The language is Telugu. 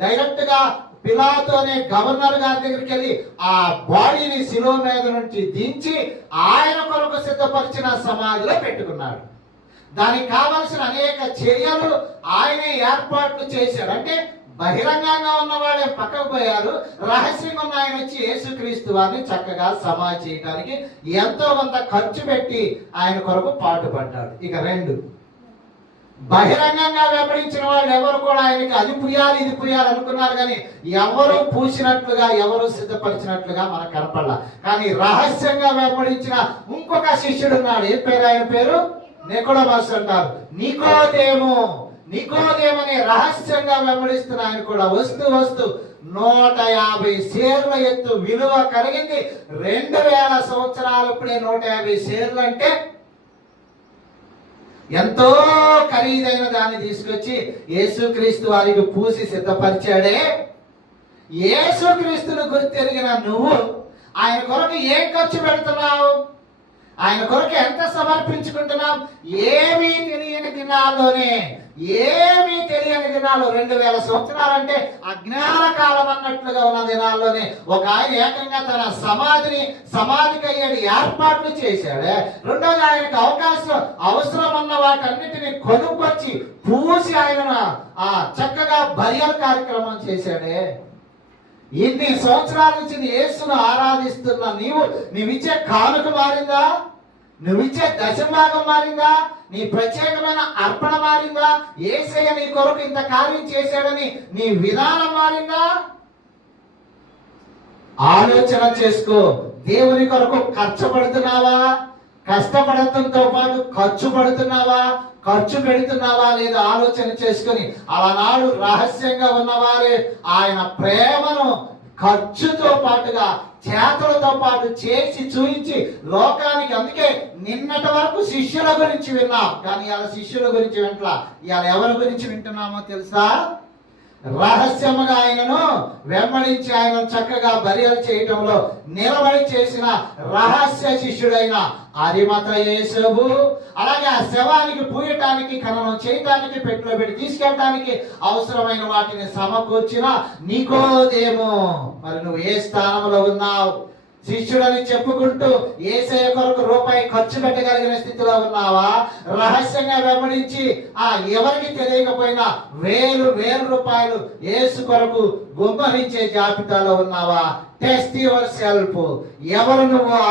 డైరెక్ట్ గా పిలాతు అనే గవర్నర్ గారి దగ్గరికి వెళ్ళి ఆ బాడీని శిలువ మీద నుంచి దించి ఆయన కొరకు సిద్ధపరిచిన సమాధిలో పెట్టుకున్నాడు. దానికి కావలసిన అనేక చర్యలు ఆయనే ఏర్పాట్లు చేశాడు. అంటే బహిరంగంగా ఉన్నవాడే పక్కకు పోయారు, రహస్యంగా ఉన్న ఆయన వచ్చి యేసుక్రీస్తు వారిని చక్కగా సమాధి చేయడానికి ఎంతో కొంత ఖర్చు పెట్టి ఆయన కొరకు పాటుపడ్డాడు. ఇక రెండు, బహిరంగంగా వెంబడించిన వాళ్ళు ఎవరు కూడా ఆయనకి అది పుయ్యాలి ఇది పుయ్యాలి అనుకున్నారు, కానీ ఎవరు పూసినట్లుగా ఎవరు సిద్ధపరిచినట్లుగా మనకు కనపడలా. కానీ రహస్యంగా వెంబడించిన ఇంకొక శిష్యుడు ఉన్నాడు. ఏం పేరు? ఆయన పేరు నికోదేము అంటారు. నికోదేమని రహస్యంగా వెంబడిస్తున్న ఆయన కూడా వస్తూ 150 షేర్ల ఎత్తు విలువ కలిగింది. 2000 సంవత్సరాలు ఇప్పుడే 150 షేర్లు అంటే ఎంతో ఖరీదైన దాన్ని తీసుకొచ్చి యేసుక్రీస్తు వారికి పూసి సిద్ధపరిచాడే. యేసుక్రీస్తును గుర్తెరిగిన నువ్వు ఆయన కొరకు ఏం ఖర్చు పెడుతున్నావు? ఆయన కొరకు ఎంత సమర్పించుకుంటున్నాం? ఏమీ తెలియని దినాల్లోనే 2000 సంవత్సరాలు అంటే అజ్ఞాన కాలం అన్నట్లుగా ఉన్న దినాల్లోనే ఒక ఆయన ఏకంగా తన సమాధికి అయ్యాడు, ఏర్పాట్లు చేశాడే. రెండోది ఆయనకు అవసరం ఉన్న వాటన్నిటిని కొనుక్కొచ్చి పూసి ఆయన చక్కగా బరియల్ కార్యక్రమం చేశాడే. ఇన్ని సంవత్సరాల నుంచి యేసును ఆరాధిస్తున్న నీవిచ్చే కానుక మారిందా? నువ్విచ్చే దశభాగం మారిందా? నీ ప్రత్యేకమైన అర్పణ మారిందా? యేసయ్య నీ కొరకు ఇంత కార్యం చేశాడని నీ విధానం మారిందా? ఆలోచన చేసుకో. దేవుని కొరకు ఖర్చు పడుతున్నావా? కష్టపడటంతో పాటు ఖర్చు పడుతున్నావా? ఖర్చు పెడుతున్నావా లేదా ఆలోచన చేసుకుని ఆనాడు రహస్యంగా ఉన్నవారే ఆయన ప్రేమను ఖర్చుతో పాటుగా చేతులతో పాటు చేసి చూయించి లోకానికి, అందుకే నిన్నటి వరకు శిష్యుల గురించి విన్నాం, కానీ ఇవాళ శిష్యుల గురించి వింటలా. ఇవాళ ఎవరి గురించి వింటున్నామో తెలుసా? రహస్యముగా ఆయనను వెంబడించి ఆయన చక్కగా బరియలు చేయటంలో నిలబడి చేసిన రహస్య శిష్యుడైన అరిమత యేసోబు. అలాగే ఆ శవానికి పూయటానికి, ఖననం చేయటానికి, పెట్టెలో పెట్టి తీసుకెళ్ళటానికి అవసరమైన వాటిని సమకూర్చిన నికోదేము. మరి నువ్వు ఏ స్థానంలో ఉన్నావు? శిష్యుడని చెప్పుకుంటూ యేసయ్య కొరకు రూపాయి ఖర్చు పెట్టగలిగిన స్థితిలో ఉన్నావా? రహస్యంగా వెంబడించి ఎవరికి తెలియకపోయినా వేలు రూపాయలు యేసు కొరకు గుమ్మరించే జాబితాలో ఉన్నావా? Test your self. ఎవరు నువ్వు?